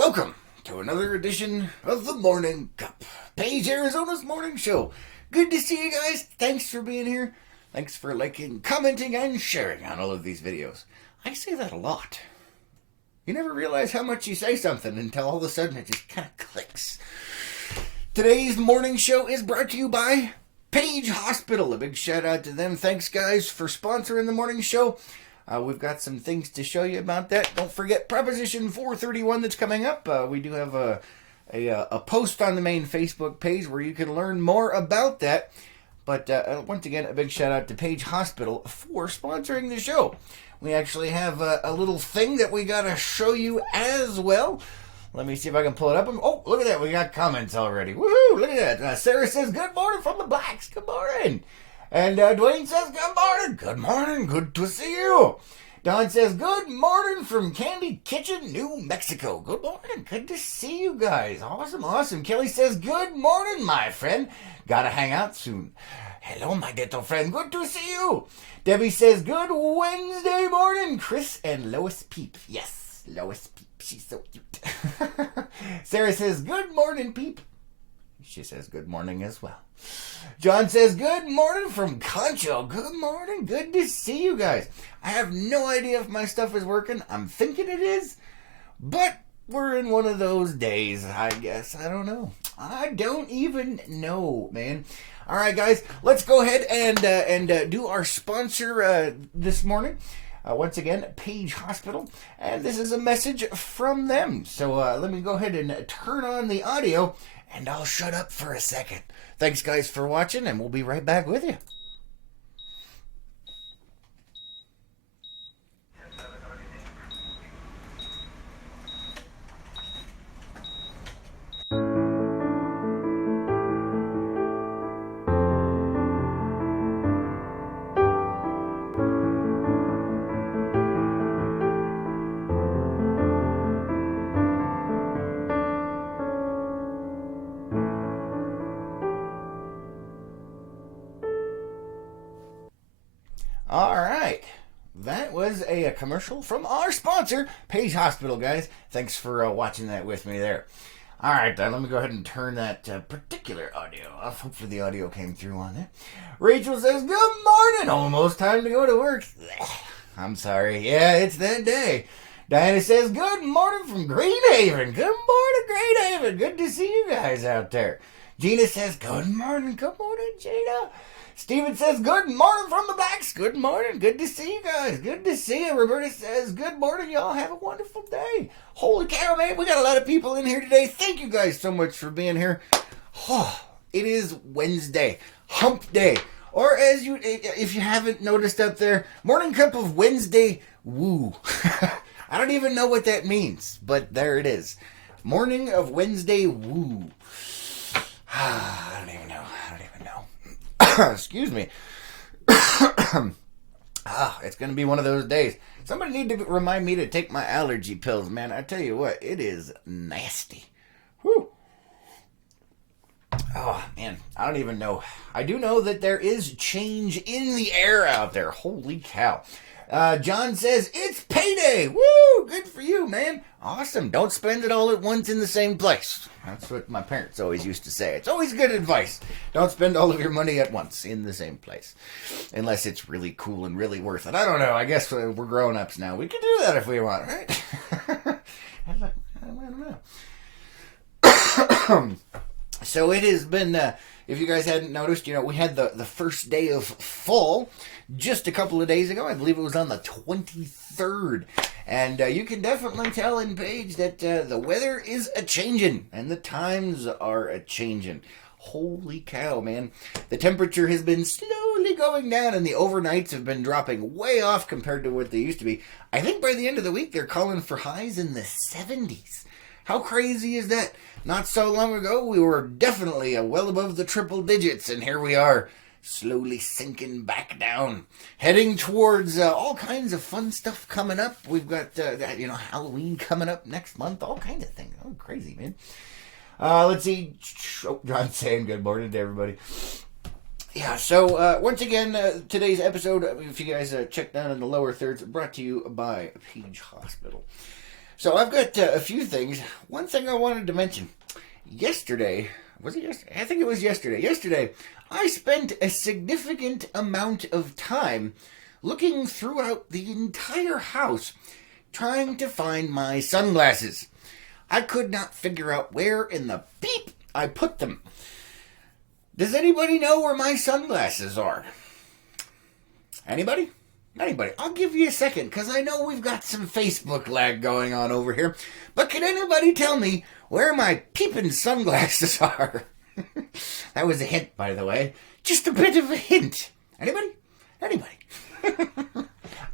welcome to another edition of the Morning Cup, Page, Arizona's morning show. Good to see you guys. Thanks for being here. Thanks for liking, commenting, and sharing on all of these videos. I say that a lot. You never realize how much you say something until all of a sudden it just kind of clicks. Today's morning show is brought to you by Page Hospital. A big shout out to them. Thanks, guys, for sponsoring the morning show. We've got some things to show you about that. Don't forget Proposition 431 that's coming up. We do have a post on the main Facebook page where you can learn more about that. But once again, a big shout out to Page Hospital for sponsoring the show. We actually have a little thing that we got to show you as well. Let me see if I can pull it up. Oh, look at that. We got comments already. Woohoo! Look at that. Sarah says, good morning from the Blacks. Good morning. And Dwayne says, good morning. Good morning. Good to see you. Don says, good morning from Candy Kitchen, New Mexico. Good morning. Good to see you guys. Awesome, awesome. Kelly says, good morning, my friend. Gotta hang out soon. Hello, my little friend. Good to see you. Debbie says, good Wednesday morning, Chris and Lois Peep. Yes, Lois Peep. She's so cute. Sarah says, good morning, Peep. She says, good morning as well. John says, good morning from Concho. Good morning. Good to see you guys. I have no idea if my stuff is working. I'm thinking it is. But we're in one of those days, I guess. I don't know. I don't even know, man. All right, guys. Let's go ahead and do our sponsor this morning. Once again, Page Hospital. And this is a message from them. So let me go ahead and turn on the audio. And I'll shut up for a second. Thanks, guys, for watching, and we'll be right back with you. All right. That was a commercial from our sponsor, Page Hospital, guys. Thanks for watching that with me there. All right, let me go ahead and turn that particular audio off. Hopefully the audio came through on that. Rachel says, good morning. Almost time to go to work. I'm sorry. Yeah, it's that day. Diana says, good morning from Greenhaven. Good morning, Greenhaven. Good to see you guys out there. Gina says, good morning. Good morning, Gina. Steven says, good morning from the Blacks. Good morning. Good to see you guys. Good to see you. Roberta says, good morning, y'all. Have a wonderful day. Holy cow, man. We got a lot of people in here today. Thank you guys so much for being here. Oh, it is Wednesday. Hump day. Or as you, if you haven't noticed up there, Morning Cup of Wednesday Woo. I don't even know what that means, but there it is. Morning of Wednesday Woo. I don't even know. Excuse me. It's going to be one of those days. Somebody need to remind me to take my allergy pills, man. I tell you what, it is nasty. Whew. Oh, man, I don't even know. I do know that there is change in the air out there. Holy cow. John says, it's payday. Woo! Good for you, man. Awesome. Don't spend it all at once in the same place. That's what my parents always used to say. It's always good advice. Don't spend all of your money at once in the same place. Unless it's really cool and really worth it. I don't know. I guess we're grown-ups now. We can do that if we want, right? I don't know. So it has been, if you guys hadn't noticed, we had the first day of fall just a couple of days ago. I believe it was on the 23rd. And you can definitely tell in Page that the weather is a-changing and the times are a-changing. Holy cow, man. The temperature has been slowly going down and the overnights have been dropping way off compared to what they used to be. I think by the end of the week, they're calling for highs in the 70s. How crazy is that? Not so long ago, we were definitely well above the triple digits, and here we are, slowly sinking back down, heading towards all kinds of fun stuff coming up. We've got, Halloween coming up next month, all kinds of things. Oh, crazy, man. Let's see. Oh, John's saying good morning to everybody. Yeah, so once again, today's episode, if you guys check down in the lower thirds, brought to you by Page Hospital. So I've got a few things. One thing I wanted to mention. Yesterday, was it yesterday? I think it was yesterday. Yesterday, I spent a significant amount of time looking throughout the entire house trying to find my sunglasses. I could not figure out where in the beep I put them. Does anybody know where my sunglasses are? Anybody? Anybody? I'll give you a second, because I know we've got some Facebook lag going on over here. But can anybody tell me where my peeping sunglasses are? That was a hint, by the way. Just a bit of a hint. Anybody? Anybody?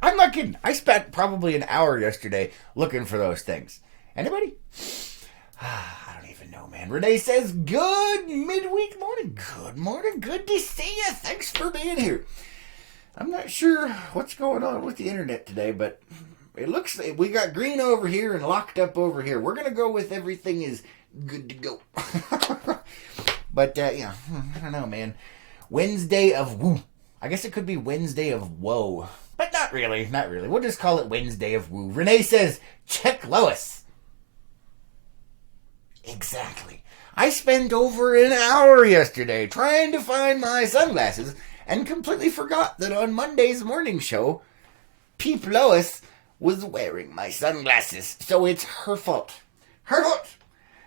I'm not kidding. I spent probably an hour yesterday looking for those things. Anybody? I don't even know, man. Renee says, good midweek morning. Good morning. Good to see you. Thanks for being here. I'm not sure what's going on with the internet today, but it looks like we got green over here and locked up over here. We're going to go with everything is good to go. But, yeah, I don't know, man. Wednesday of woo. I guess it could be Wednesday of woe. But not really, not really. We'll just call it Wednesday of woo. Renee says, check Lois. Exactly. I spent over an hour yesterday trying to find my sunglasses and completely forgot that on Monday's morning show, Peep Lois was wearing my sunglasses. So it's her fault. Her fault.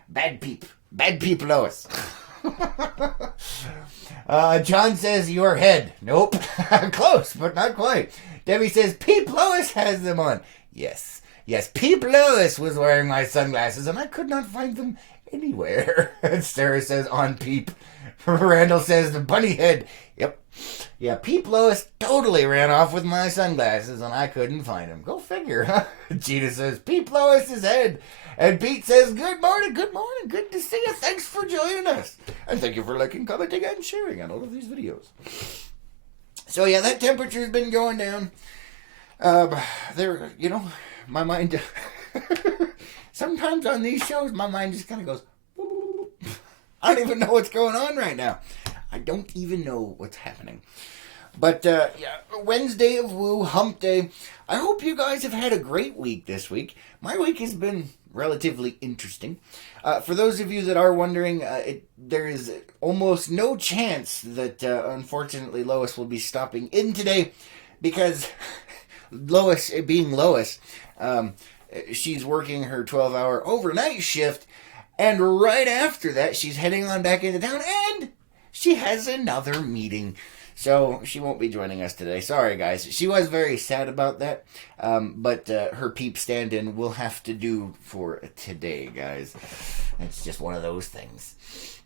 Bad Peep. Bad Peep Lois. John says, your head. Nope. Close, but not quite. Debbie says, Peep Lois has them on. Yes. Yes, Peep Lois was wearing my sunglasses, and I could not find them anywhere. Sarah says, on Peep. Randall says, the bunny head. Yep. Yeah, Peep Lois totally ran off with my sunglasses, and I couldn't find them. Go figure. Gina says, Peep Lois's head. And Pete says, good morning, good morning. Good to see you. Thanks for joining us. And thank you for liking, commenting, and sharing on all of these videos. So, yeah, that temperature's been going down. My mind... Sometimes on these shows, my mind just kind of goes... I don't even know what's going on right now. I don't even know what's happening. But, yeah, Wednesday of Woo, hump day. I hope you guys have had a great week this week. My week has been relatively interesting. For those of you that are wondering, there is almost no chance that, unfortunately, Lois will be stopping in today because Lois, being Lois, she's working her 12-hour overnight shift, and right after that, she's heading on back into town, and she has another meeting. So she won't be joining us today. Sorry, guys. She was very sad about that. But her Peep stand-in will have to do for today, guys. It's just one of those things.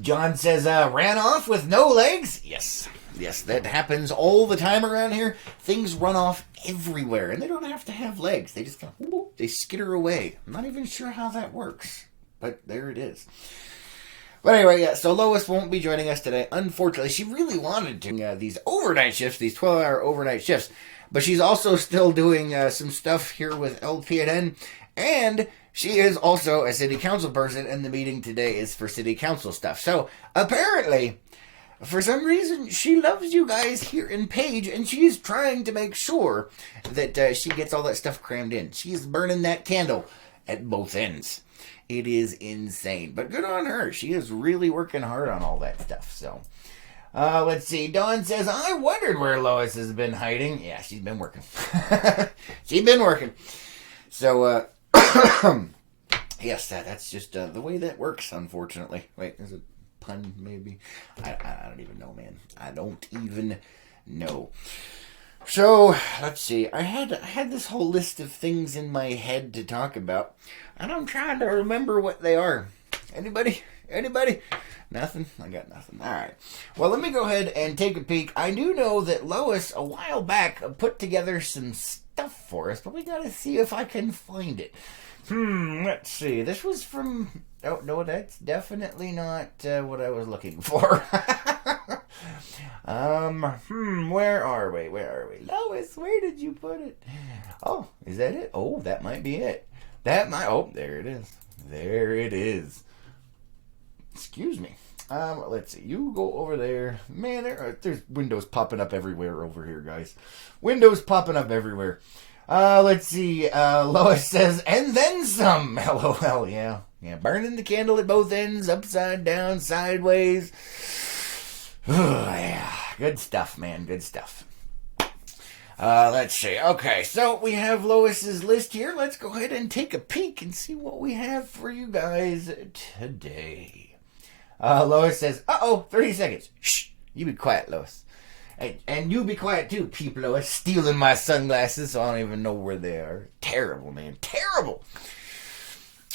John says, ran off with no legs? Yes. Yes, that happens all the time around here. Things run off everywhere, and they don't have to have legs. They just kind of, whoop, they skitter away. I'm not even sure how that works, but there it is. But anyway, yeah, so Lois won't be joining us today. Unfortunately, she really wanted to these overnight shifts, these 12-hour overnight shifts. But she's also still doing some stuff here with LPNN. And she is also a city council person, and the meeting today is for city council stuff. So apparently, for some reason, she loves you guys here in Page, and she's trying to make sure that she gets all that stuff crammed in. She's burning that candle at both ends. It is insane. But good on her. She is really working hard on all that stuff. So, let's see. Dawn says, I wondered where Lois has been hiding. Yeah, she's been working. She's been working. So, yes, that's just the way that works, unfortunately. Wait, is it pun, maybe? I don't even know, man. I don't even know. So, let's see. I had this whole list of things in my head to talk about, and I'm trying to remember what they are. Anybody? Anybody? Nothing? I got nothing. All right. Well, let me go ahead and take a peek. I do know that Lois, a while back, put together some stuff for us, but we got to see if I can find it. Let's see. This was from... Oh, no, that's definitely not what I was looking for. Where are we? Lois, where did you put it? Oh, is that it? Oh, that might be it. Oh, there it is. There it is. Excuse me. Let's see. You go over there. Man, there's windows popping up everywhere over here, guys. Windows popping up everywhere. Let's see. Lois says, and then some. LOL, yeah. Yeah, burning the candle at both ends, upside down, sideways. Yeah, good stuff, man. Good stuff. Let's see. Okay, so we have Lois's list here. Let's go ahead and take a peek and see what we have for you guys today. Lois says, 30 seconds. Shh, you be quiet, Lois. And you be quiet too, Peep Lois, stealing my sunglasses, so I don't even know where they are. Terrible, man. Terrible.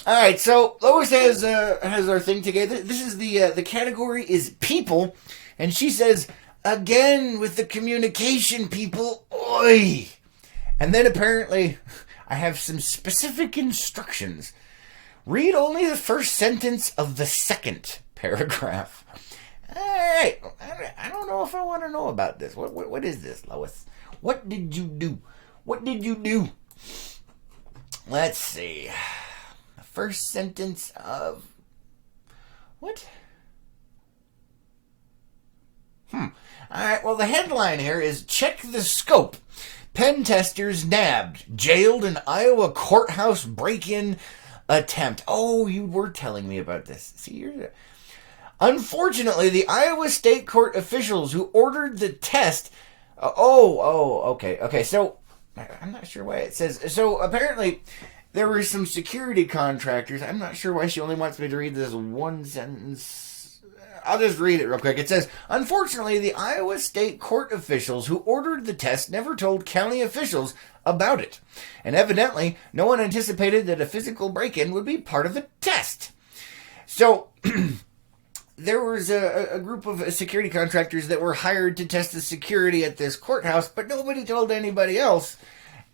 Alright, so Lois has our thing together. This is the category is people, and she says, again with the communication, people. Oi! And then apparently I have some specific instructions. Read only the first sentence of the second paragraph. Alright, I don't know if I want to know about this. What is this, Lois? What did you do? What did you do? Let's see. The first sentence of... What? Alright, well, the headline here is, check the scope. Pen testers nabbed, jailed in Iowa courthouse break-in attempt. Oh, you were telling me about this. See, you're... Unfortunately, the Iowa State Court officials who ordered the test... Okay, so... I'm not sure why it says... So, apparently, there were some security contractors. I'm not sure why she only wants me to read this one sentence. I'll just read it real quick. It says, unfortunately, the Iowa State Court officials who ordered the test never told county officials about it. And evidently, no one anticipated that a physical break-in would be part of the test. So... There was a group of security contractors that were hired to test the security at this courthouse, but nobody told anybody else,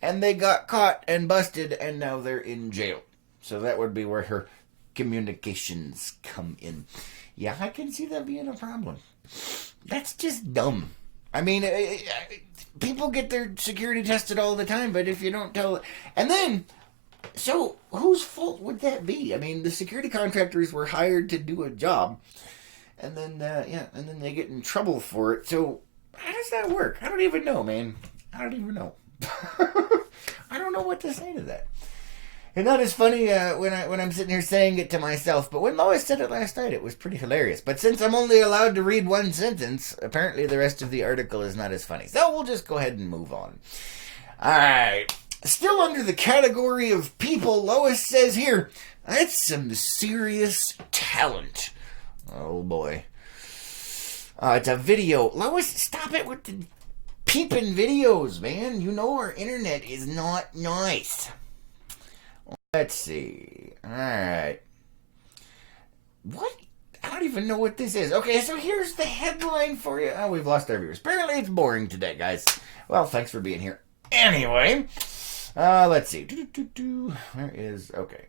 and they got caught and busted, and now they're in jail. So that would be where her communications come in. Yeah, I can see that being a problem. That's just dumb. I mean, people get their security tested all the time, but if you don't tell... And then... So, whose fault would that be? I mean, the security contractors were hired to do a job, and then, and then they get in trouble for it. So, how does that work? I don't even know, man. I don't even know. I don't know what to say to that. And not as funny when I'm sitting here saying it to myself, but when Lois said it last night, it was pretty hilarious. But since I'm only allowed to read one sentence, apparently the rest of the article is not as funny. So, we'll just go ahead and move on. Alright. Still under the category of people, Lois says here, that's some serious talent. Oh boy. It's a video. Lois, stop it with the peeping videos, man. You know our internet is not nice. Let's see. Alright. What? I don't even know what this is. Okay, so here's the headline for you. Oh, we've lost our viewers. Apparently it's boring today, guys. Well, thanks for being here. Anyway... let's see. Where is... Okay.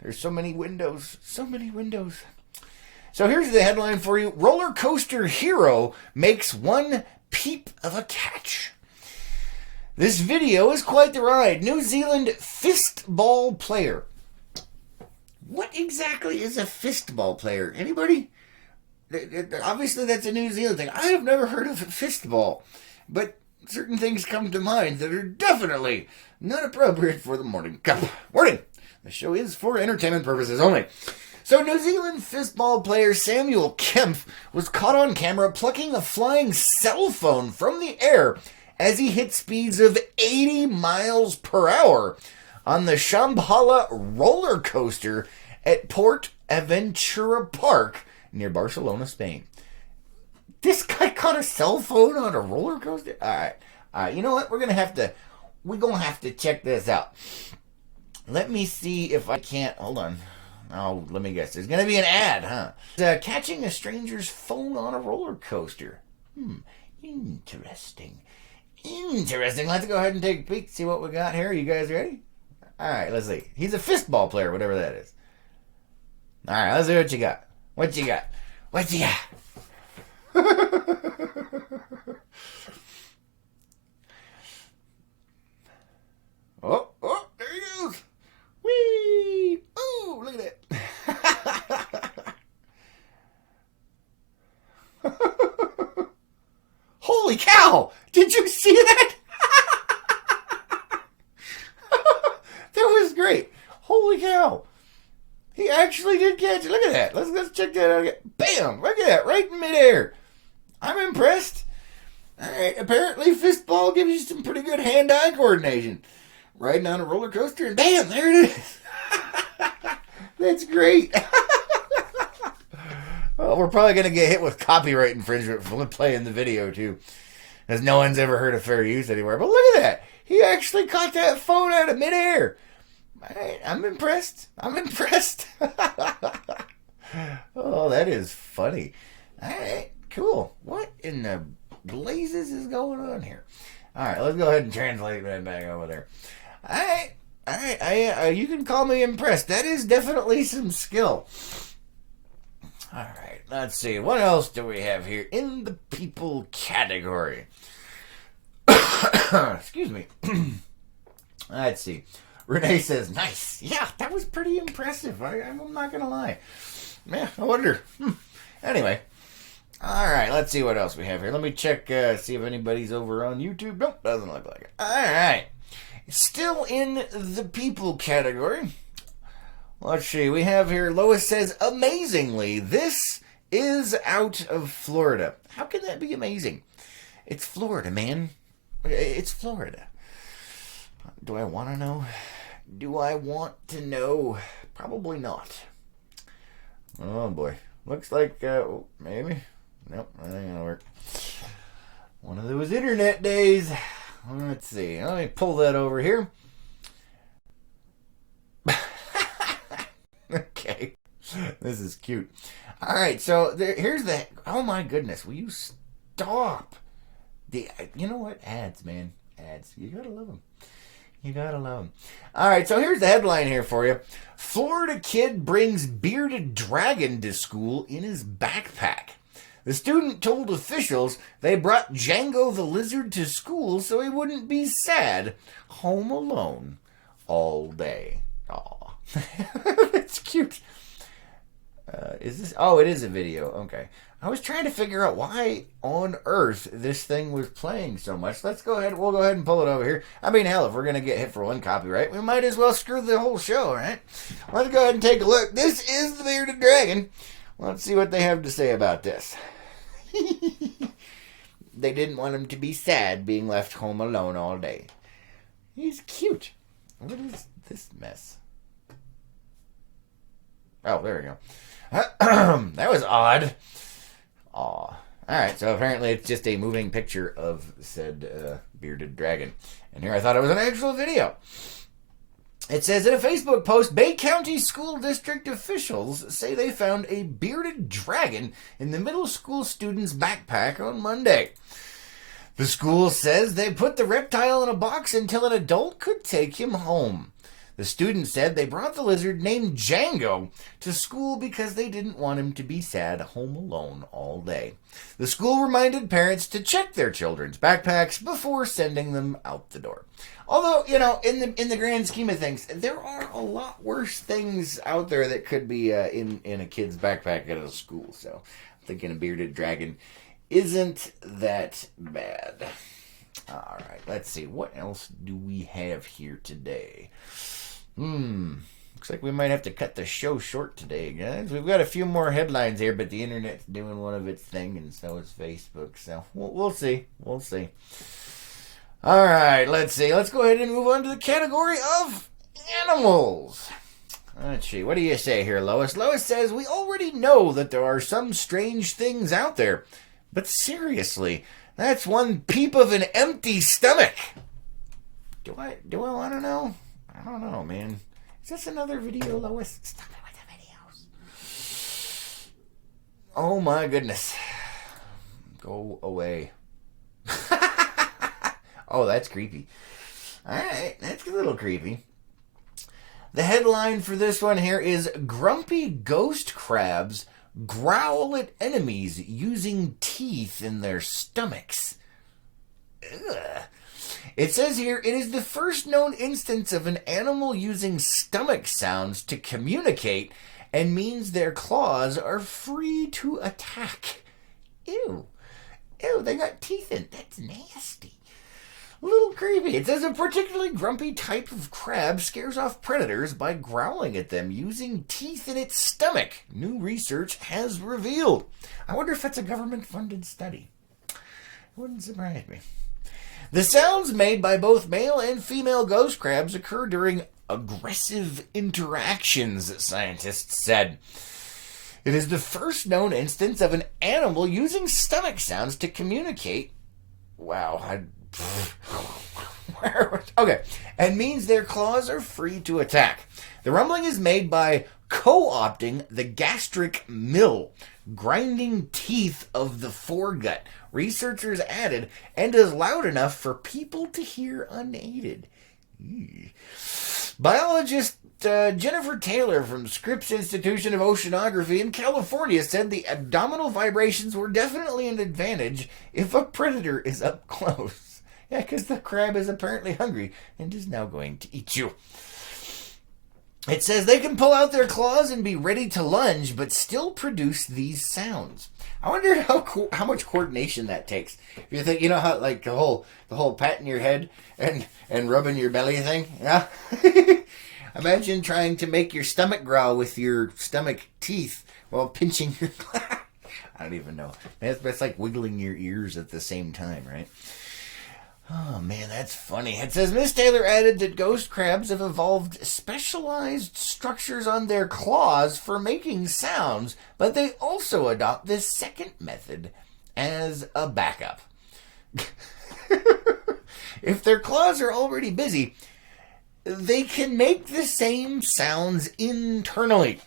There's so many windows. So many windows. So here's the headline for you. Roller coaster hero makes one peep of a catch. This video is quite the ride. New Zealand fistball player. What exactly is a fistball player? Anybody? Obviously that's a New Zealand thing. I have never heard of fistball. But... certain things come to mind that are definitely not appropriate for the morning cup. Warning! The show is for entertainment purposes only. So, New Zealand fistball player Samuel Kempf was caught on camera plucking a flying cell phone from the air as he hit speeds of 80 miles per hour on the Shambhala roller coaster at Port Aventura Park near Barcelona, Spain. This guy caught a cell phone on a roller coaster? Alright. You know what? We're gonna have to check this out. Let me see if I can't... Hold on. Oh, let me guess. There's gonna be an ad, huh? Catching a stranger's phone on a roller coaster. Interesting. Let's go ahead and take a peek, see what we got here. You guys ready? Alright, let's see. He's a fistball player, whatever that is. Alright, let's see what you got. What you got? Oh, there he goes. Whee! Oh, look at that. Holy cow! Did you see that? Holy cow. He actually did catch it. Look at that. Let's check that out again. Bam! Look at that. Right in midair. I'm impressed. All right. Apparently, fistball gives you some pretty good hand-eye coordination. Riding on a roller coaster and bam! There it is. That's great. Well, we're probably going to get hit with copyright infringement for playing the video, too. As no one's ever heard of fair use anywhere. But look at that. He actually caught that phone out of midair. I'm impressed. I'm impressed. Oh, that is funny. All right, cool. What in the blazes is going on here? All right, let's go ahead and translate that back over there. All right. You can call me impressed. That is definitely some skill. All right, let's see. What else do we have here in the people category? Excuse me. Let's see. Renee says, nice. Yeah, that was pretty impressive. I'm not going to lie. Yeah, I wonder. Anyway. All right, let's see what else we have here. Let me check, see if anybody's over on YouTube. Nope, doesn't look like it. All right. Still in the people category. Let's see. We have here, Lois says, amazingly, this is out of Florida. How can that be amazing? It's Florida, man. It's Florida. Do I want to know? Do I want to know? Probably not. Oh, boy. Looks like, maybe. Nope, that ain't gonna work. One of those internet days. Let's see. Let me pull that over here. Okay. This is cute. All right, so here's the... Oh, my goodness. Will you stop? You know what? Ads, man. Ads. You gotta love them. You gotta love them. All right, so here's the headline here for you. Florida kid brings bearded dragon to school in his backpack. The student told officials they brought Django the lizard to school so he wouldn't be sad, home alone all day. Aw. That's cute. Is this... Oh, it is a video. Okay. I was trying to figure out why on earth this thing was playing so much. We'll go ahead and pull it over here. I mean, hell, if we're going to get hit for one copyright, we might as well screw the whole show, right? Let's go ahead and take a look. This is the bearded dragon. Let's see what they have to say about this. They didn't want him to be sad being left home alone all day. He's cute. What is this mess? Oh, there we go. That was odd. Aw. Alright, so apparently it's just a moving picture of said bearded dragon. And here I thought it was an actual video. It says, in a Facebook post, Bay County School District officials say they found a bearded dragon in the middle school student's backpack on Monday. The school says they put the reptile in a box until an adult could take him home. The student said they brought the lizard named Django to school because they didn't want him to be sad home alone all day. The school reminded parents to check their children's backpacks before sending them out the door. Although, you know, in the grand scheme of things, there are a lot worse things out there that could be in a kid's backpack at a school. So I'm thinking a bearded dragon isn't that bad. All right, let's see. What else do we have here today? Looks like we might have to cut the show short today, guys. We've got a few more headlines here, but the internet's doing one of its thing, and so is Facebook. So we'll see. We'll see. All right, let's see. Let's go ahead and move on to the category of animals. Let's see. What do you say here, Lois? Lois says, we already know that there are some strange things out there. But seriously, that's one peep of an empty stomach. Do I want to know? I don't know, man. Is this another video, Lois? Stop it with the videos. Oh, my goodness. Go away. Oh, that's creepy. All right, that's a little creepy. The headline for this one here is Grumpy Ghost Crabs Growl at Enemies Using Teeth in Their Stomachs. Ugh. It says here, it is the first known instance of an animal using stomach sounds to communicate and means their claws are free to attack. Ew. Ew, they got teeth in. That's nasty. A little creepy. It says a particularly grumpy type of crab scares off predators by growling at them using teeth in its stomach, new research has revealed. I wonder if that's a government-funded study. Wouldn't surprise me. The sounds made by both male and female ghost crabs occur during aggressive interactions, scientists said. It is the first known instance of an animal using stomach sounds to communicate. Wow. Okay. And means their claws are free to attack. The rumbling is made by co-opting the gastric mill, grinding teeth of the foregut, researchers added, and is loud enough for people to hear unaided. Biologist Jennifer Taylor from Scripps Institution of Oceanography in California said the abdominal vibrations were definitely an advantage if a predator is up close. Yeah, because the crab is apparently hungry and is now going to eat you. It says they can pull out their claws and be ready to lunge, but still produce these sounds. I wonder how much coordination that takes. If you think, you know how like the whole patting your head and rubbing your belly thing, yeah. Imagine trying to make your stomach growl with your stomach teeth while pinching your. I don't even know. That's like wiggling your ears at the same time, right? Oh, man, that's funny. It says Miss Taylor added that ghost crabs have evolved specialized structures on their claws for making sounds, but they also adopt this second method as a backup. If their claws are already busy, they can make the same sounds internally.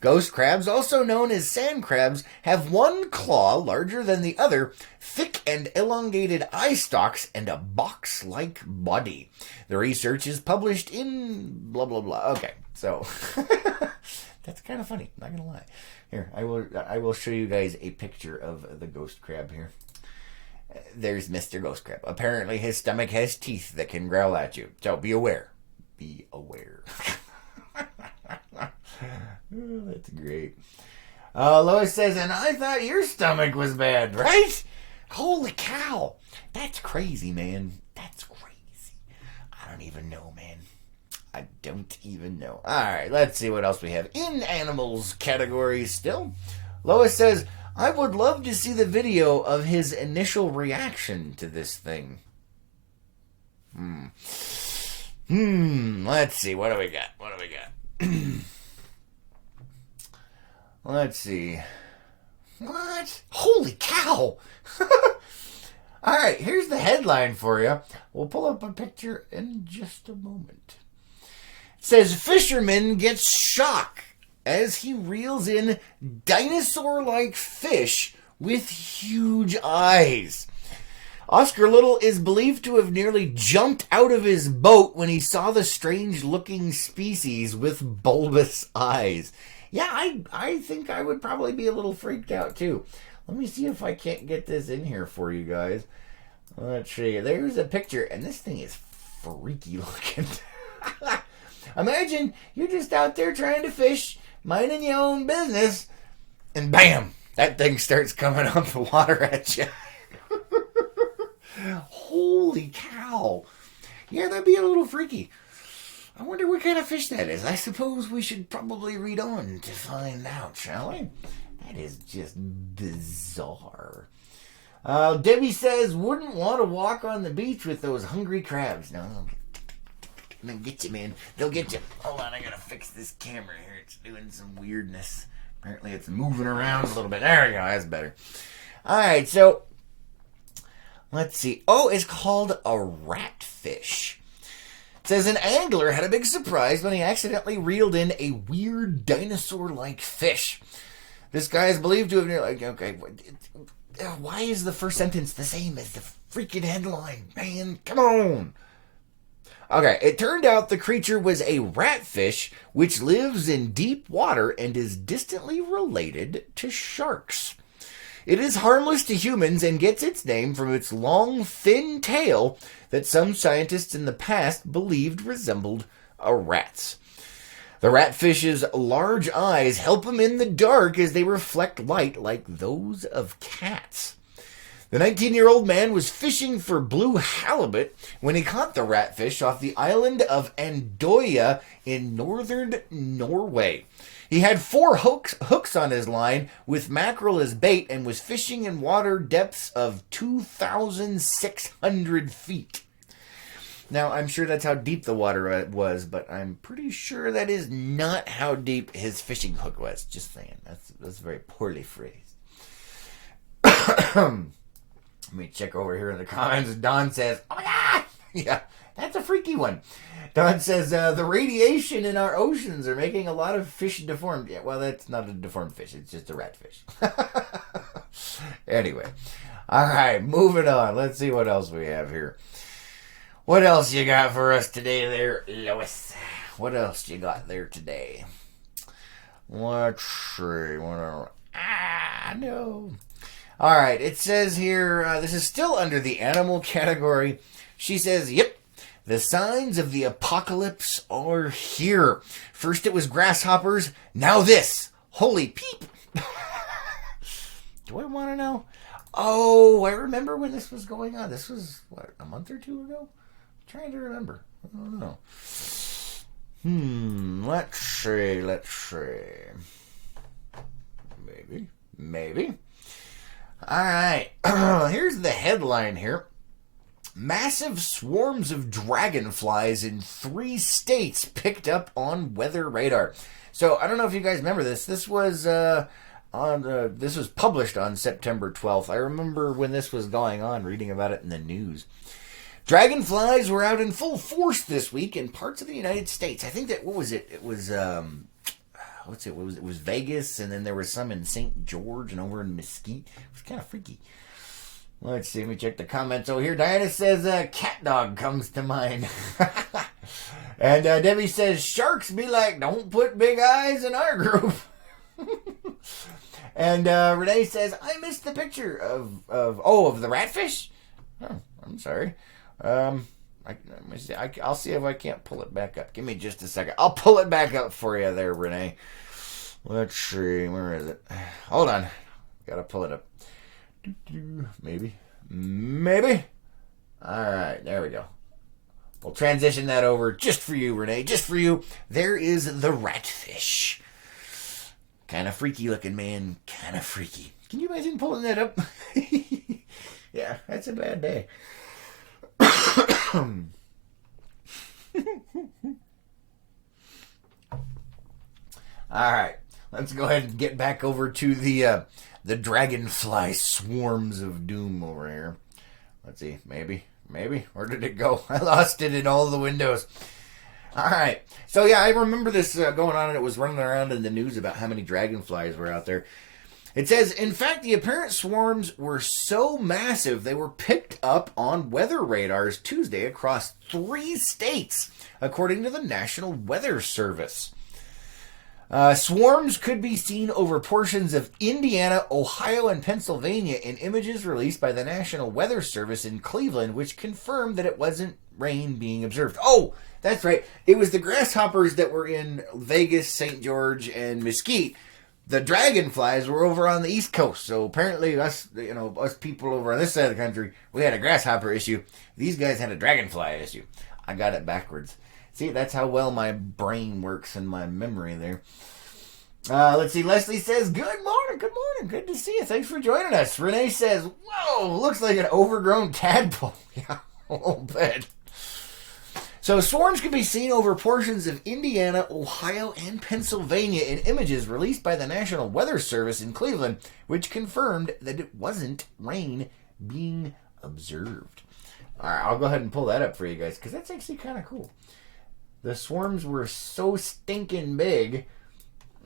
Ghost crabs, also known as sand crabs, have one claw larger than the other, thick and elongated eye stalks, and a box-like body. The research is published in blah, blah, blah. Okay, so that's kind of funny, not going to lie. Here, I will show you guys a picture of the ghost crab here. There's Mr. Ghost Crab. Apparently his stomach has teeth that can growl at you, so be aware. Be aware. Oh, that's great. Lois says, and I thought your stomach was bad, right? Holy cow. That's crazy, man. That's crazy. I don't even know, man. I don't even know. All right, let's see what else we have in animals category still. Lois says, I would love to see the video of his initial reaction to this thing. Let's see. What do we got? Let's see. What? Holy cow! All right, here's the headline for you. We'll pull up a picture in just a moment. It says, fisherman gets shock as he reels in dinosaur-like fish with huge eyes. Oscar Little is believed to have nearly jumped out of his boat when he saw the strange-looking species with bulbous eyes. Yeah, I think I would probably be a little freaked out too. Let me see if I can't get this in here for you guys. Let's see. There's a picture, and this thing is freaky looking. Imagine you're just out there trying to fish, minding your own business, and bam, that thing starts coming up the water at you. Holy cow. Yeah, that'd be a little freaky. I wonder what kind of fish that is. I suppose we should probably read on to find out, shall we? That is just bizarre. Debbie says, wouldn't want to walk on the beach with those hungry crabs. No, they'll get you, man. They'll get you. Hold on, I gotta fix this camera here. It's doing some weirdness. Apparently it's moving around a little bit. There we go, that's better. Alright, so let's see. Oh, it's called a ratfish. It says an angler had a big surprise when he accidentally reeled in a weird dinosaur-like fish. This guy is believed to have okay, why is the first sentence the same as the freaking headline, man? Come on. Okay, it turned out the creature was a ratfish, which lives in deep water and is distantly related to sharks. It is harmless to humans and gets its name from its long, thin tail that some scientists in the past believed resembled a rat's. The ratfish's large eyes help them in the dark as they reflect light like those of cats. The 19-year-old man was fishing for blue halibut when he caught the ratfish off the island of Andøya in northern Norway. He had 4 hooks on his line with mackerel as bait and was fishing in water depths of 2,600 feet. Now, I'm sure that's how deep the water was, but I'm pretty sure that is not how deep his fishing hook was. Just saying. That's very poorly phrased. Let me check over here in the comments. Don says, oh my God! Yeah, that's a freaky one. Don says, the radiation in our oceans are making a lot of fish deformed. Yeah, well, that's not a deformed fish. It's just a ratfish. Anyway. All right, moving on. Let's see what else we have here. What else you got for us today there, Lois? What else you got there today? Let's see. No. All right, it says here, this is still under the animal category. She says, yep, the signs of the apocalypse are here. First it was grasshoppers, now this. Holy peep. Do I want to know? Oh, I remember when this was going on. This was, what, a month or two ago? I'm trying to remember. I don't know. Let's see. Maybe. All right. Here's the headline here. Massive swarms of dragonflies in 3 states picked up on weather radar. So I don't know if you guys remember this. This was this was published on September 12th. I remember when this was going on, reading about it in the news. Dragonflies were out in full force this week in parts of the United States. I think that, what was it? It was it was Vegas, and then there was some in St. George and over in Mesquite. It was kind of freaky. Let's see, let me check the comments. Oh, here Diana says, cat dog comes to mind. And Debbie says, sharks be like, don't put big eyes in our group. And Renee says, I missed the picture of the ratfish? Oh, I'm sorry. Let me see. I'll see if I can't pull it back up. Give me just a second. I'll pull it back up for you there, Renee. Let's see. Where is it? Hold on. Gotta pull it up. Maybe. All right. There we go. We'll transition that over just for you, Renee. Just for you. There is the ratfish. Kind of freaky looking, man. Kind of freaky. Can you imagine pulling that up? Yeah, that's a bad day. All right, let's go ahead and get back over to the dragonfly swarms of doom over here. Let's see, maybe. Where did it go? I lost it in all the windows. All right, so yeah, I remember this going on, and it was running around in the news about how many dragonflies were out there. It says, in fact, the apparent swarms were so massive they were picked up on weather radars Tuesday across 3 states, according to the National Weather Service. Swarms could be seen over portions of Indiana, Ohio, and Pennsylvania in images released by the National Weather Service in Cleveland, which confirmed that it wasn't rain being observed. Oh, that's right. It was the grasshoppers that were in Vegas, St. George, and Mesquite. The dragonflies were over on the East Coast. So apparently us people over on this side of the country, we had a grasshopper issue. These guys had a dragonfly issue. I got it backwards. See, that's how well my brain works and my memory there. Let's see. Leslie says, good morning. Good to see you. Thanks for joining us. Renee says, whoa, looks like an overgrown tadpole. Yeah, a little bit. So swarms can be seen over portions of Indiana, Ohio, and Pennsylvania in images released by the National Weather Service in Cleveland, which confirmed that it wasn't rain being observed. All right, I'll go ahead and pull that up for you guys, because that's actually kind of cool. The swarms were so stinking big.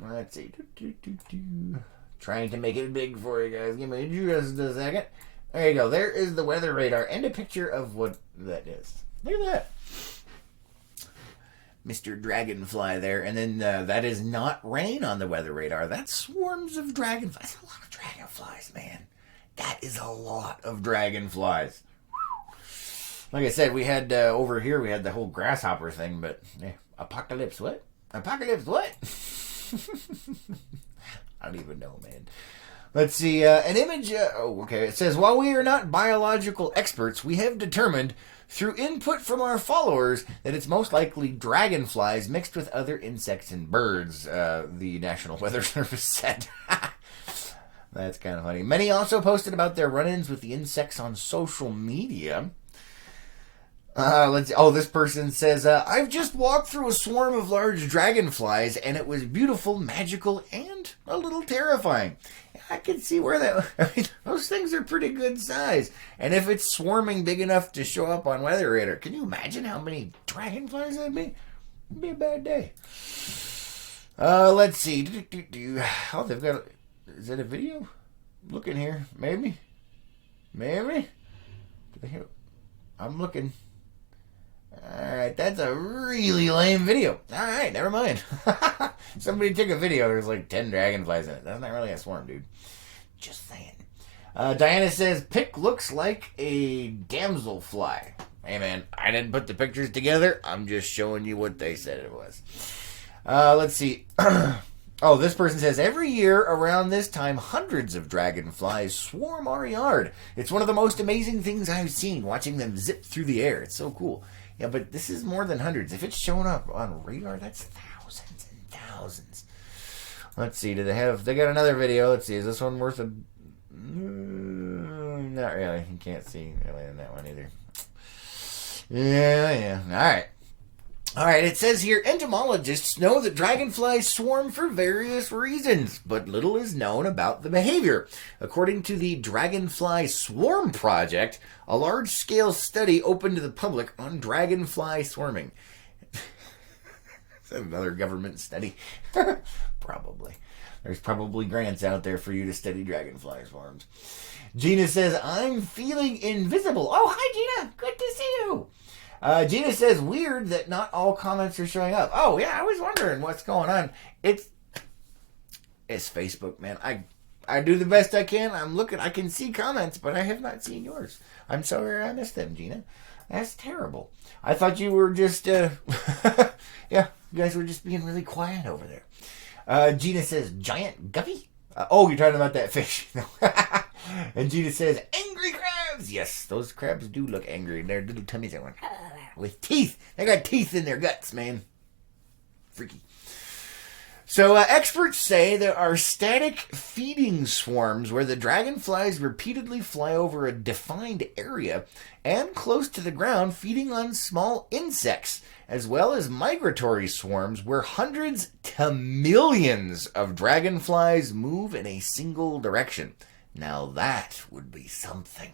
Let's see. Trying to make it big for you guys. Give me just a second. There you go. There is the weather radar and a picture of what that is. Look at that. Mr. Dragonfly there. And then that is not rain on the weather radar. That's swarms of dragonflies. That's a lot of dragonflies, man. That is a lot of dragonflies. Like I said, we had over here, we had the whole grasshopper thing, but apocalypse what? Apocalypse what? I don't even know, man. Let's see, an image, okay, it says, while we are not biological experts, we have determined through input from our followers that it's most likely dragonflies mixed with other insects and birds, the National Weather Service said. That's kind of funny. Many also posted about their run-ins with the insects on social media. This person says, I've just walked through a swarm of large dragonflies and it was beautiful, magical, and a little terrifying. I can see where those things are pretty good size. And if it's swarming big enough to show up on Weather Radar, can you imagine how many dragonflies that'd be? It'd be a bad day. Let's see. Oh, they've got, is that a video? Look in here. Maybe? I'm looking. Alright, that's a really lame video. Alright, never mind. Somebody took a video, there's like 10 dragonflies in it. That's not really a swarm, dude. Just saying. Diana says, pic looks like a damselfly. Hey man, I didn't put the pictures together. I'm just showing you what they said it was. Let's see. Oh, this person says, every year around this time, hundreds of dragonflies swarm our yard. It's one of the most amazing things I've seen, watching them zip through the air. It's so cool. Yeah, but this is more than hundreds. If it's showing up on radar, that's thousands and thousands. Let's see. They got another video. Let's see. Is this one worth a... Not really. You can't see really in that one either. Yeah. All right. It says here, entomologists know that dragonflies swarm for various reasons, but little is known about the behavior. According to the Dragonfly Swarm Project, a large-scale study open to the public on dragonfly swarming. Is that another government study? Probably. There's probably grants out there for you to study dragonfly swarms. Gina says, I'm feeling invisible. Oh, hi, Gina. Good to see you. Gina says, weird that not all comments are showing up. Oh, yeah, I was wondering what's going on. It's Facebook, man. I do the best I can. I'm looking. I can see comments, but I have not seen yours. I'm sorry I missed them, Gina. That's terrible. I thought you were just, yeah, you guys were just being really quiet over there. Gina says, giant guppy? Oh, you're talking about that fish. And Gina says, angry crabs. Yes, those crabs do look angry. Their little tummies are going, with teeth. They got teeth in their guts, man. Freaky. So experts say there are static feeding swarms where the dragonflies repeatedly fly over a defined area and close to the ground, feeding on small insects, as well as migratory swarms where hundreds to millions of dragonflies move in a single direction. Now that would be something.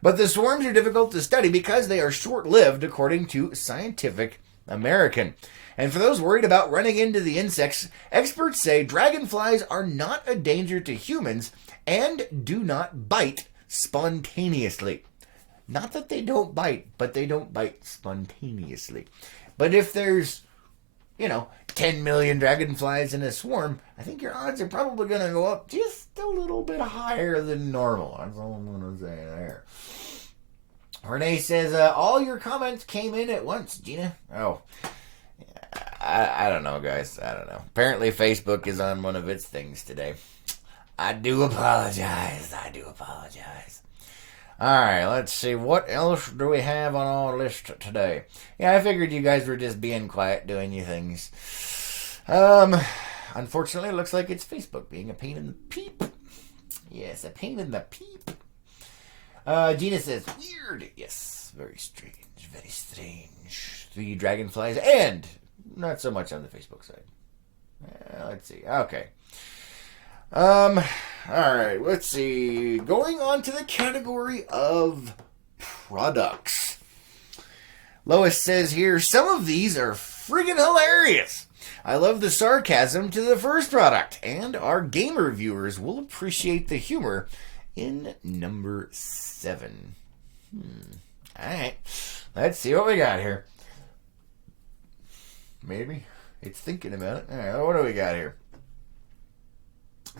But the swarms are difficult to study because they are short-lived, according to Scientific American. And for those worried about running into the insects, experts say dragonflies are not a danger to humans and do not bite spontaneously. Not that they don't bite, but they don't bite spontaneously. But if there's, 10 million dragonflies in a swarm, I think your odds are probably going to go up just a little bit higher than normal. That's all I'm going to say there. Renee says, all your comments came in at once, Gina. Oh, I don't know, guys. I don't know. Apparently Facebook is on one of its things today. I do apologize. All right, let's see. What else do we have on our list today? Yeah, I figured you guys were just being quiet, doing your things. Unfortunately, it looks like it's Facebook being a pain in the peep. Yes, a pain in the peep. Gina says, weird. Yes, very strange. Very strange. The dragonflies, and not so much on the Facebook side. Let's see. Okay. All right, let's see. Going on to the category of products. Lois says here, some of these are friggin' hilarious. I love the sarcasm to the first product, and our gamer viewers will appreciate the humor in number 7. All right, let's see what we got here. Maybe it's thinking about it. All right, what do we got here?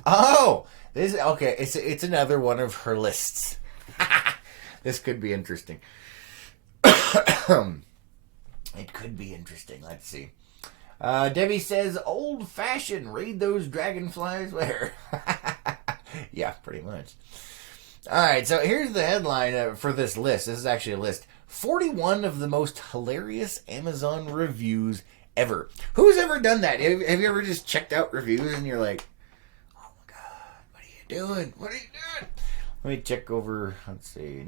Oh, it's another one of her lists. This could be interesting. It could be interesting. Let's see. Debbie says, old-fashioned, raid those dragonflies where? Yeah, pretty much. All right, so here's the headline for this list. This is actually a list. 41 of the most hilarious Amazon reviews ever. Who's ever done that? Have you ever just checked out reviews and you're like, oh my God, what are you doing? What are you doing? Let me check over. Let's see.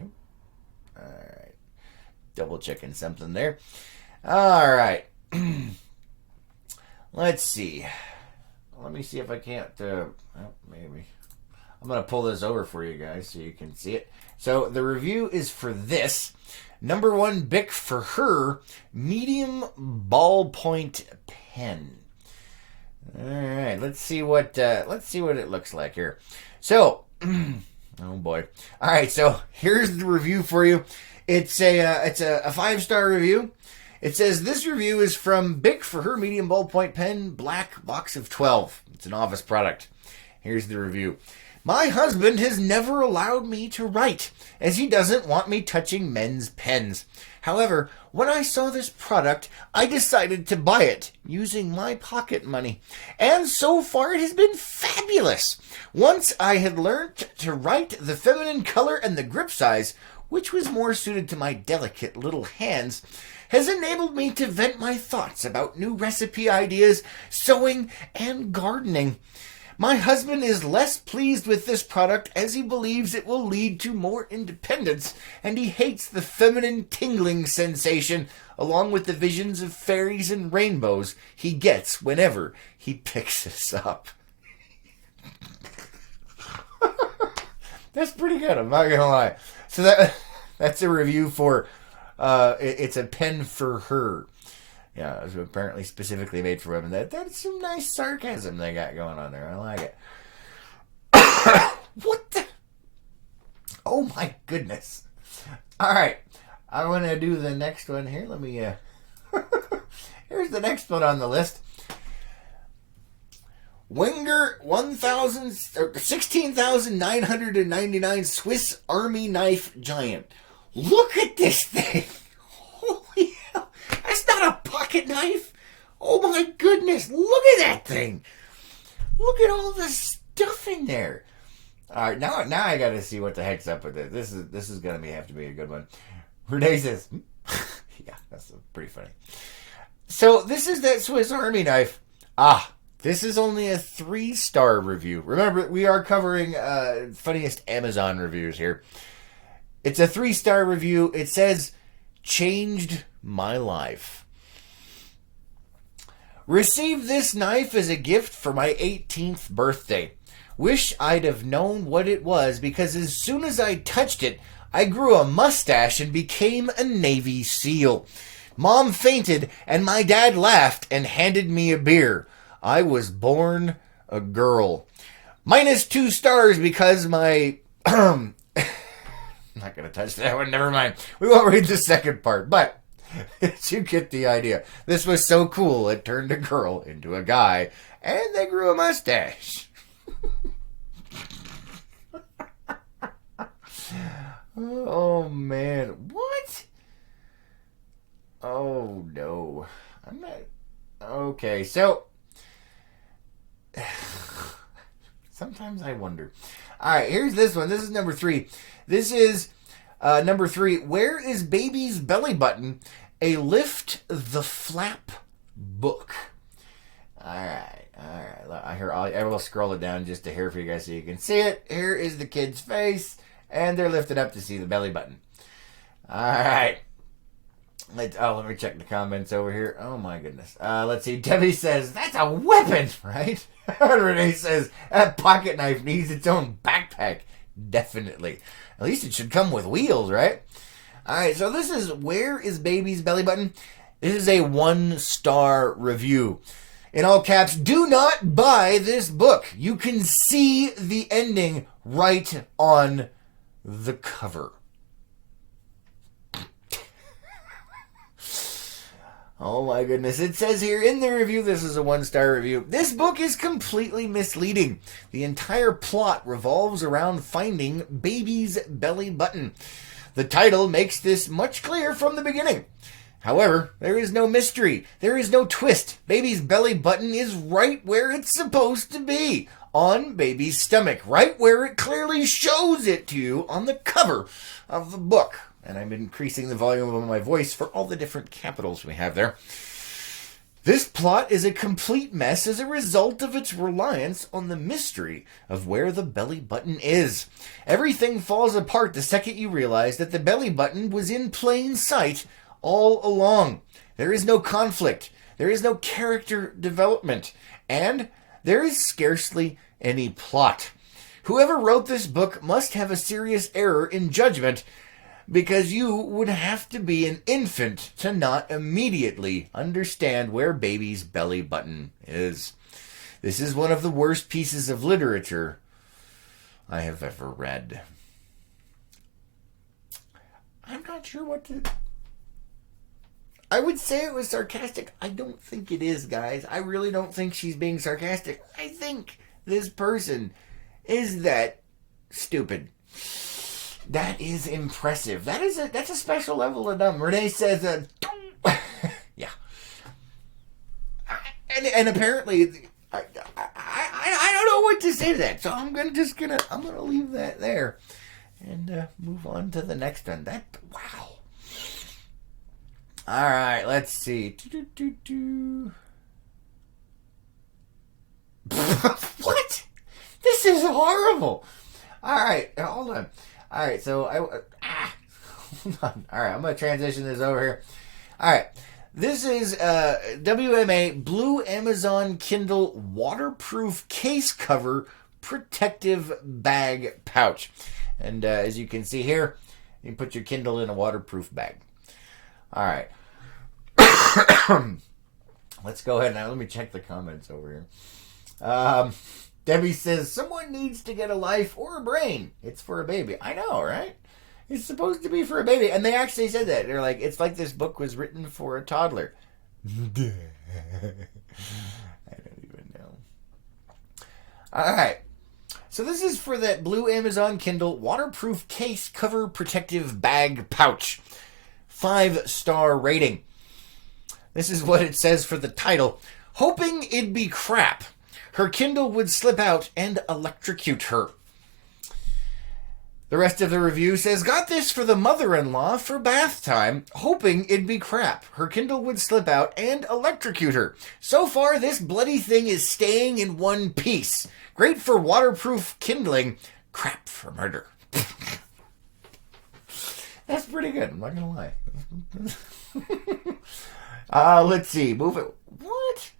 All right. Double checking something there. All right. Let's see. Let me see if I can't. Maybe. I'm going to pull this over for you guys so you can see it. So the review is for this. Number 1 Bic for her medium ballpoint pen. All right, let's see what it looks like here. So, oh boy. All right, so here's the review for you. It's a 5-star review. It says this review is from Bic for her medium ballpoint pen, black box of 12. It's an office product. Here's the review. My husband has never allowed me to write, as he doesn't want me touching men's pens. However, when I saw this product, I decided to buy it using my pocket money. And so far it has been fabulous. Once I had learned to write the feminine color and the grip size, which was more suited to my delicate little hands, has enabled me to vent my thoughts about new recipe ideas, sewing, and gardening. My husband is less pleased with this product as he believes it will lead to more independence, and he hates the feminine tingling sensation along with the visions of fairies and rainbows he gets whenever he picks this up. That's pretty good, I'm not gonna lie. So that's a review for it's a pen for her. Yeah, it was apparently specifically made for women. That's some nice sarcasm they got going on there. I like it. What the? Oh my goodness. All right. I'm going to do the next one here. Let me, here's the next one on the list. Wenger 16,999 Swiss Army Knife Giant. Look at this thing. Holy hell. That's not a pocket knife. Oh my goodness. Look at that thing. Look at all the stuff in there. All right, now I got to see what the heck's up with it. This is going to have to be a good one. Renee says, yeah, that's pretty funny. So this is that Swiss Army knife. This is only a 3-star review. Remember, we are covering funniest Amazon reviews here. It's a 3-star review. It says, changed my life. Received this knife as a gift for my 18th birthday. Wish I'd have known what it was, because as soon as I touched it, I grew a mustache and became a Navy SEAL. Mom fainted and my dad laughed and handed me a beer. I was born a girl. -2 stars because my... I'm not going to touch that one. Never mind. We won't read the second part, but you get the idea. This was so cool, it turned a girl into a guy, and they grew a mustache. Oh, man. What? Oh, no. I'm not... Okay, so... Sometimes I wonder. All right, here's this one. This is number 3. This is number 3. Where is Baby's Belly Button? A Lift the Flap book. All right. I will scroll it down just a hair for you guys so you can see it. Here is the kid's face, and they're lifted up to see the belly button. All right. Let me check the comments over here. Oh my goodness. Let's see. Debbie says, that's a weapon, right? Renee says, that pocket knife needs its own backpack. Definitely. At least it should come with wheels, right? All right, so this is Where is Baby's Belly Button? This is a 1-star review. In all caps, do not buy this book. You can see the ending right on the cover. Oh my goodness. It says here in the review, this is a 1-star review, this book is completely misleading. The entire plot revolves around finding Baby's belly button. The title makes this much clearer from the beginning. However, there is no mystery. There is no twist. Baby's belly button is right where it's supposed to be. on baby's stomach, right where it clearly shows it to you on the cover of the book. And I'm increasing the volume of my voice for all the different capitals we have there. This plot is a complete mess as a result of its reliance on the mystery of where the belly button is. Everything falls apart the second you realize that the belly button was in plain sight all along. There is no conflict. There is no character development. And there is scarcely any plot. Whoever wrote this book must have a serious error in judgment, because you would have to be an infant to not immediately understand where baby's belly button is. This is one of the worst pieces of literature I have ever read. I'm not sure what to... I would say it was sarcastic. I don't think it is, guys. I really don't think she's being sarcastic. I think this person is that stupid. That is impressive. That's a special level of dumb. Renee says, yeah. And apparently, I don't know what to say to that. So I'm gonna leave that there and move on to the next one. Wow. All right, let's see. What? This is horrible. All right, hold on. All right, so hold on. All right, I'm going to transition this over here. All right, this is WMA Blue Amazon Kindle Waterproof Case Cover Protective Bag Pouch. And as you can see here, you can put your Kindle in a waterproof bag. All right. Let's go ahead now. Let me check the comments over here. Debbie says, someone needs to get a life or a brain. It's for a baby. I know, right? It's supposed to be for a baby. And they actually said that. They're like, it's like this book was written for a toddler. I don't even know. All right. So this is for that Blue Amazon Kindle Waterproof Case Cover Protective Bag Pouch. 5-star rating. This is what it says for the title. Hoping it'd be crap. Her Kindle would slip out and electrocute her. The rest of the review says, got this for the mother-in-law for bath time, hoping it'd be crap. Her Kindle would slip out and electrocute her. So far, this bloody thing is staying in one piece. Great for waterproof kindling, crap for murder. That's pretty good, I'm not going to lie. Let's see, move it. What?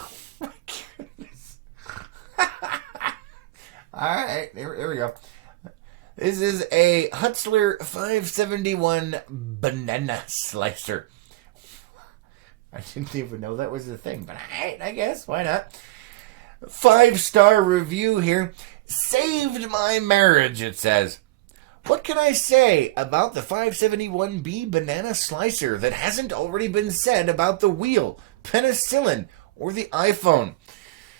Oh my goodness. Alright, there we go. This is a Hutzler 571 banana slicer. I didn't even know that was a thing, but I guess, why not? 5-star review here. Saved my marriage, it says. What can I say about the 571B banana slicer that hasn't already been said about the wheel, penicillin, or the iPhone?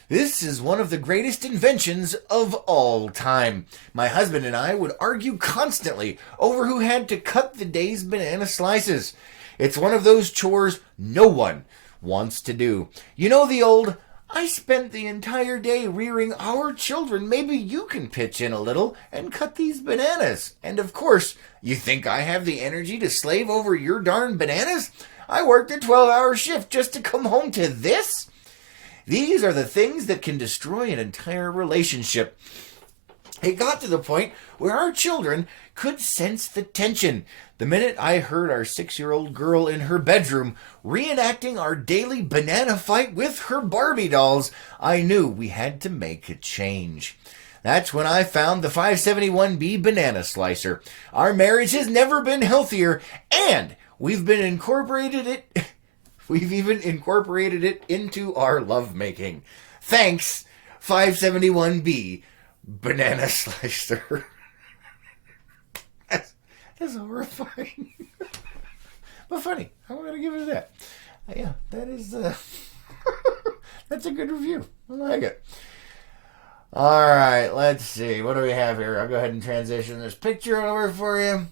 This is one of the greatest inventions of all time. My husband and I would argue constantly over who had to cut the day's banana slices. It's one of those chores no one wants to do. You know the old, I spent the entire day rearing our children. Maybe you can pitch in a little and cut these bananas. And of course, you think I have the energy to slave over your darn bananas? I worked a 12-hour shift just to come home to this? These are the things that can destroy an entire relationship. It got to the point where our children could sense the tension. The minute I heard our 6-year-old girl in her bedroom reenacting our daily banana fight with her Barbie dolls, I knew we had to make a change. That's when I found the 571B banana slicer. Our marriage has never been healthier, and we've even incorporated it into our lovemaking. Thanks, 571B banana slicer. That's horrifying. But funny. I'm going to give it that. Yeah, that is... that's a good review. I like it. Alright, let's see. What do we have here? I'll go ahead and transition this picture over for you.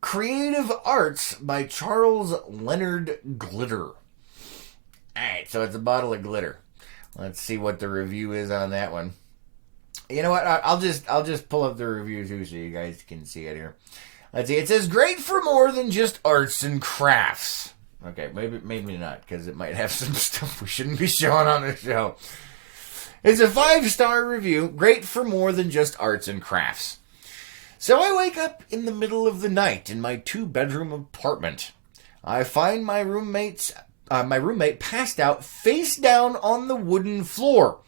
Creative Arts by Charles Leonard Glitter. Alright, so it's a bottle of glitter. Let's see what the review is on that one. You know what? I'll just pull up the review too so you guys can see it here. Let's see. It says great for more than just arts and crafts. Okay, maybe not, because it might have some stuff we shouldn't be showing on the show. It's a 5-star review. Great for more than just arts and crafts. So I wake up in the middle of the night in my 2-bedroom apartment. I find my roommate passed out face down on the wooden floor.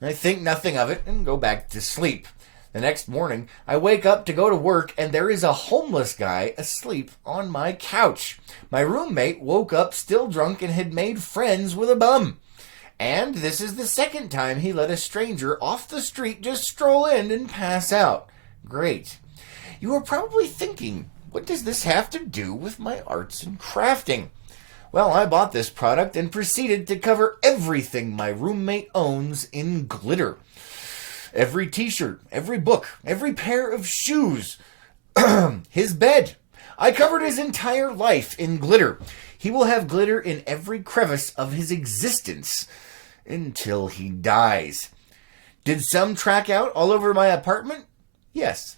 I think nothing of it and go back to sleep. The next morning, I wake up to go to work, and there is a homeless guy asleep on my couch. My roommate woke up still drunk and had made friends with a bum. And this is the second time he let a stranger off the street just stroll in and pass out. Great. You are probably thinking, what does this have to do with my arts and crafting? Well, I bought this product and proceeded to cover everything my roommate owns in glitter. Every t-shirt, every book, every pair of shoes, his bed. I covered his entire life in glitter. He will have glitter in every crevice of his existence until he dies. Did some track out all over my apartment? Yes.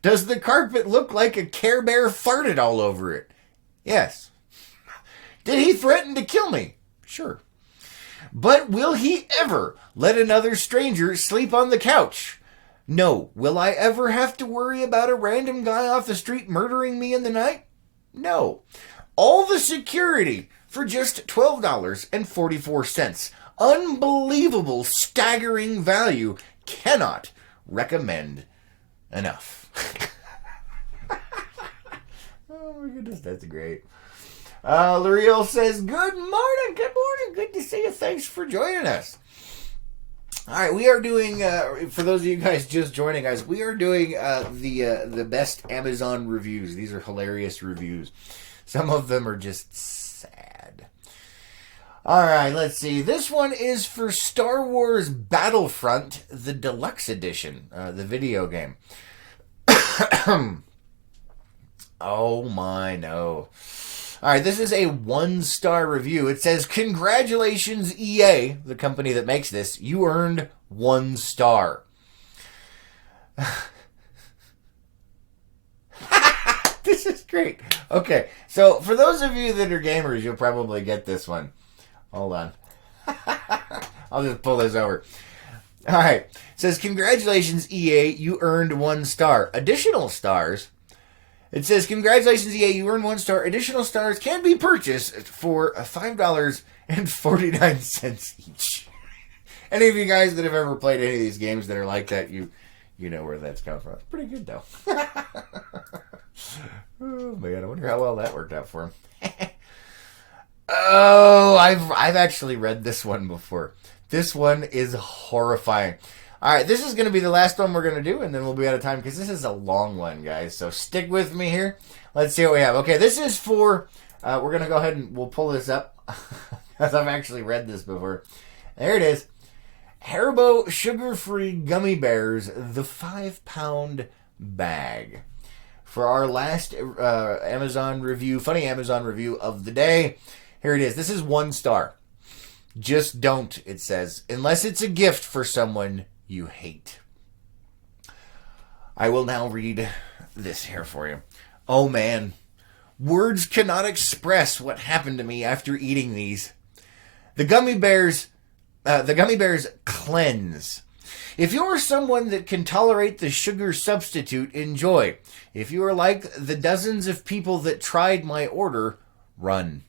Does the carpet look like a Care Bear farted all over it? Yes. Did he threaten to kill me? Sure. But will he ever let another stranger sleep on the couch? No. Will I ever have to worry about a random guy off the street murdering me in the night? No. All the security for just $12.44. Unbelievable, staggering value. Cannot recommend enough. Oh my goodness, that's great. L'Oreal says, good morning, good to see you. Thanks for joining us. All right, we are doing, for those of you guys just joining us, we are doing the best Amazon reviews. These are hilarious reviews. Some of them are just sad. All right, let's see. This one is for Star Wars Battlefront, the Deluxe Edition, the video game. Oh my, no. All right, this is a 1-star review. It says, congratulations, EA, the company that makes this. You earned 1 star. This is great. Okay, so for those of you that are gamers, you'll probably get this one. Hold on. I'll just pull this over. All right. It says, congratulations, EA, you earned 1 star. Additional stars. It says, congratulations, EA, you earned 1 star. Additional stars can be purchased for $5.49 each. Any of you guys that have ever played any of these games that are like that, you know where that's come from. It's pretty good, though. Oh, man, I wonder how well that worked out for him. Oh, I've actually read this one before. This one is horrifying. All right, this is going to be the last one we're going to do, and then we'll be out of time because this is a long one, guys. So stick with me here. Let's see what we have. Okay, this is for, we're going to go ahead and we'll pull this up because I've actually read this before. There it is. Haribo sugar-free gummy bears, the 5-pound bag. For our last Amazon review, funny Amazon review of the day, here it is. This is 1 star. Just don't, it says, unless it's a gift for someone you hate. I will now read this here for you. Oh man, words cannot express what happened to me after eating these. The gummy bears cleanse. If you are someone that can tolerate the sugar substitute, enjoy. If you are like the dozens of people that tried my order, run.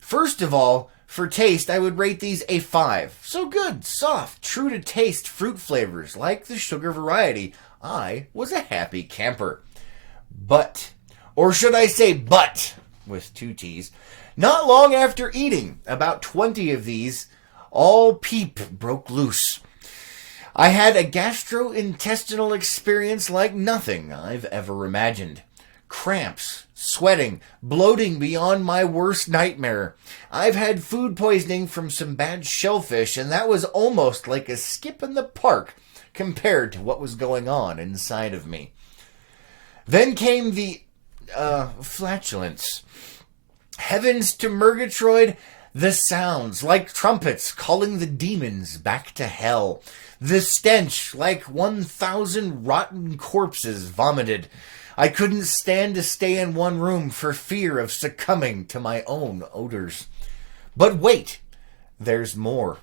First of all, for taste, I would rate these a 5. So good, soft, true to taste fruit flavors, like the sugar variety. I was a happy camper. But, or should I say but, with 2 T's, not long after eating about 20 of these, all peep broke loose. I had a gastrointestinal experience like nothing I've ever imagined. Cramps, sweating, bloating beyond my worst nightmare. I've had food poisoning from some bad shellfish, and that was almost like a skip in the park compared to what was going on inside of me. Then came the flatulence. Heavens to Murgatroyd, The sounds like trumpets calling the demons back to hell. The stench like 1,000 rotten corpses vomited. I couldn't stand to stay in one room for fear of succumbing to my own odors. But wait, there's more.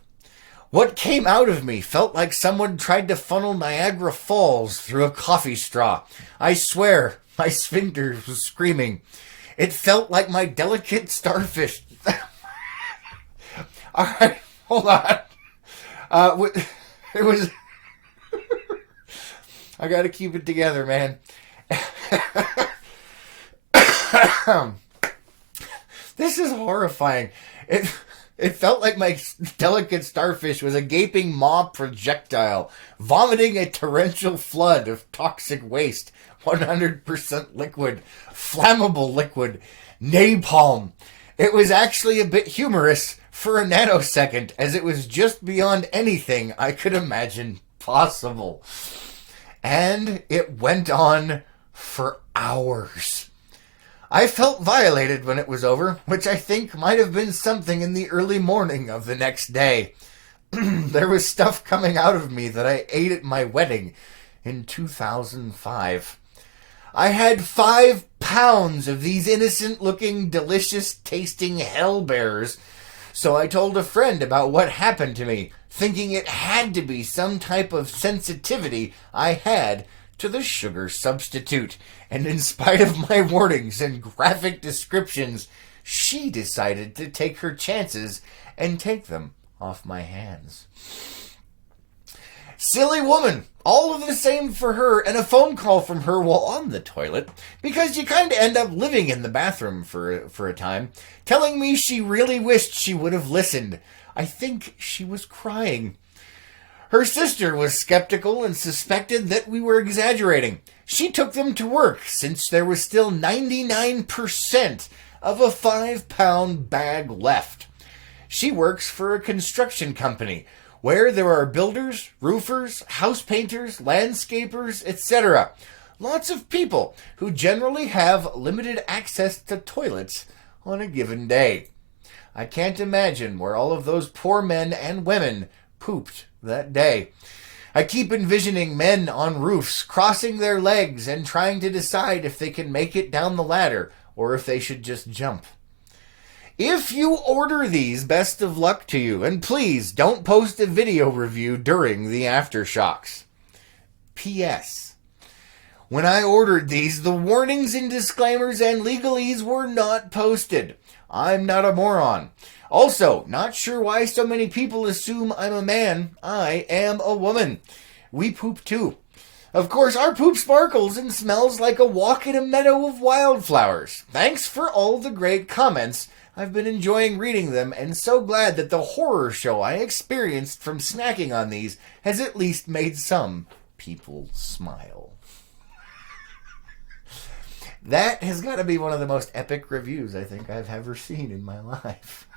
What came out of me felt like someone tried to funnel Niagara Falls through a coffee straw. I swear, my sphincter was screaming. It felt like my delicate starfish. All right, hold on. It was... I gotta keep it together, man. This is horrifying. It felt like my delicate starfish was a gaping maw projectile, vomiting a torrential flood of toxic waste, 100% liquid, flammable liquid, napalm. It was actually a bit humorous for a nanosecond, as it was just beyond anything I could imagine possible. And it went on for hours. I felt violated when it was over, which I think might have been something in the early morning of the next day. There was stuff coming out of me that I ate at my wedding in 2005. I had 5 pounds of these innocent-looking, delicious-tasting hell-bears, so I told a friend about what happened to me, thinking it had to be some type of sensitivity I had to the sugar substitute. And in spite of my warnings and graphic descriptions, she decided to take her chances and take them off my hands. Silly woman. All of the same for her, and a phone call from her while on the toilet, because you kind of end up living in the bathroom for a time, telling me she really wished she would have listened. I think she was crying. Her sister was skeptical and suspected that we were exaggerating. She took them to work, since there was still 99% of a 5-pound bag left. She works for a construction company, where there are builders, roofers, house painters, landscapers, etc. Lots of people who generally have limited access to toilets on a given day. I can't imagine where all of those poor men and women pooped that day. I keep envisioning men on roofs crossing their legs and trying to decide if they can make it down the ladder or if they should just jump. If you order these, best of luck to you, and please don't post a video review during the aftershocks. P.S. When I ordered these, the warnings and disclaimers and legalese were not posted. I'm not a moron. Also, not sure why so many people assume I'm a man. I am a woman. We poop too. Of course, our poop sparkles and smells like a walk in a meadow of wildflowers. Thanks for all the great comments. I've been enjoying reading them and so glad that the horror show I experienced from snacking on these has at least made some people smile. That has got to be one of the most epic reviews I think I've ever seen in my life.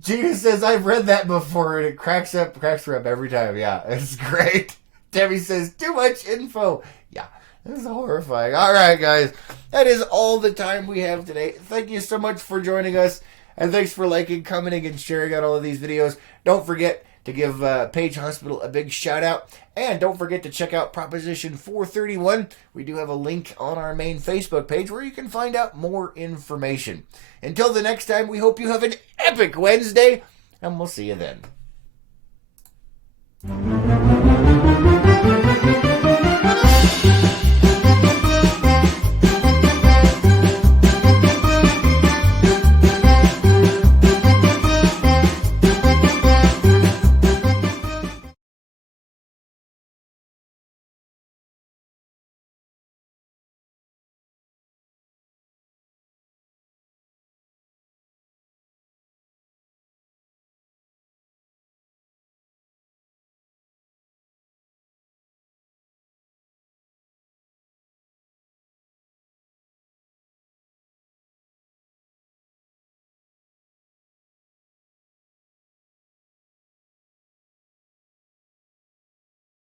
Gina says, I've read that before and it cracks her up every time. Yeah, it's great. Debbie says, too much info. Yeah, this is horrifying. All right, guys. That is all the time we have today. Thank you so much for joining us. And thanks for liking, commenting, and sharing out all of these videos. Don't forget to give Page Hospital a big shout out. And don't forget to check out Proposition 431. We do have a link on our main Facebook page where you can find out more information. Until the next time, we hope you have an epic Wednesday, and we'll see you then.